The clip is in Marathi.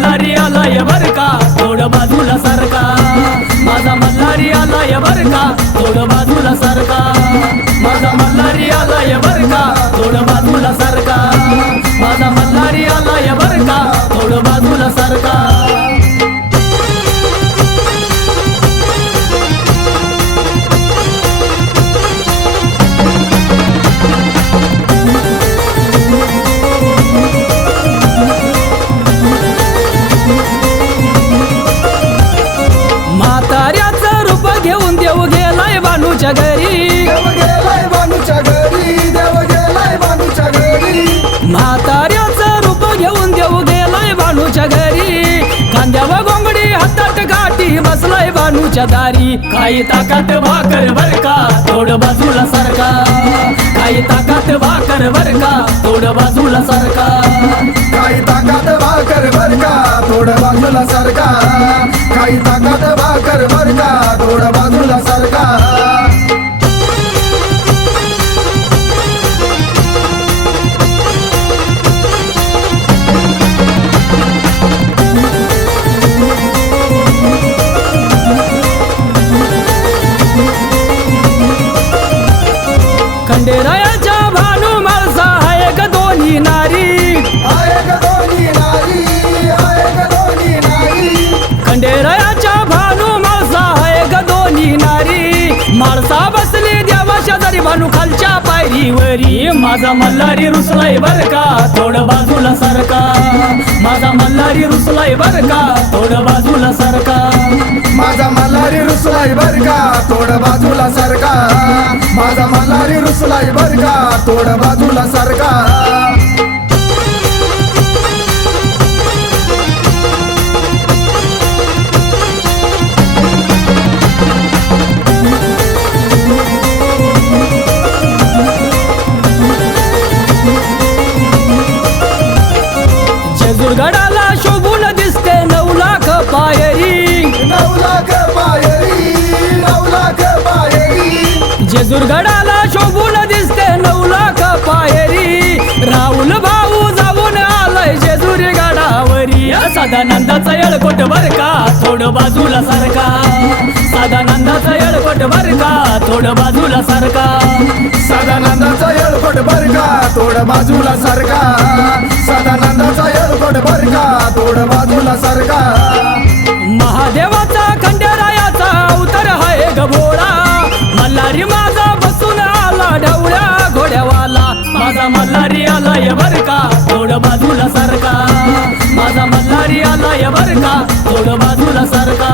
मल्हारी आलाय बर का थोडं बाजूला सारखा माझा मल्हारी आलाय बर का थोडं बाजूला सारखा माझा मल्हारी आलाय बर का थोडं बाजूला सारखा माझा मल्हारी आलाय बर का थोडं बाजूला सारखा म्हाताऱ्याचं रूप घेऊन देव गेलाय बानूच्या घरी देव गेलाय बानूच्या घरी देव गेलाय बानूच्या घरी म्हाताऱ्याचं रूप घेऊन देव गेलाय बानूच्या घरी खांद्यावर गोंगडी हातात गाठी बसलाय बानूच्या दारी काही ताकात भाकर बर का थोडं बाजूला सारखा काही ताकात भाकर बर का थोडं बाजूला सारखा काही ताकात भाकर बर का थोडं बाजूला सारखा काही ताकात भाकर बर का थोडं बाजूला सारखा खंडेरायाच्या भानू माळसा आहे ग दोन्ही नारी आहे ग दोन्ही नारी आहे ग दोन्ही नारी खंडेरायाच्या भानू माळसा आहे ग दोन्ही नारी माळसा बसली देवा शेजारी भानू खालच्या पायरीवरी माझा मल्हारी रुसलाय बर का थोडं बाजूला सारखा माझा मल्हारी रुसलाय बर का थोडं बाजूला सारखा माझा मल्हारी रुसलाय बर का थोडं बाजूला सारखा माझा मल्हारी रुसलाय बर का थोडं बाजूला सारखा जेजुरगडाला शोभून दिसते 9 लाख पायरी 9 लाख पायरी 9 लाख पायरी जेजुरगडाला शोभून दिसते 9 लाख पायरी राहुल भाऊ जाऊन आलाय जेजुरी गडावरी सदानंदाचा येळकोट बर का थोडं बाजूला सारखा सदानंदाचा येळकोट बर का थोडं बाजूला सारखा सदानंदाचा येळकोट बर का थोडं बाजूला सारखा सदानंदाचा येळकोट बर का थोडं बाजूला सारखा महादेवाचा खंडेरायाचा अवतार आहे ग भोळा मल्हारी माझा बसून आला ढवळ्या घोड्यावाला माझा मल्हारी आलाय बर का थोडं बाजूला सारखा माझा मल्हारी आलाय बर का थोडं बाजूला सारखा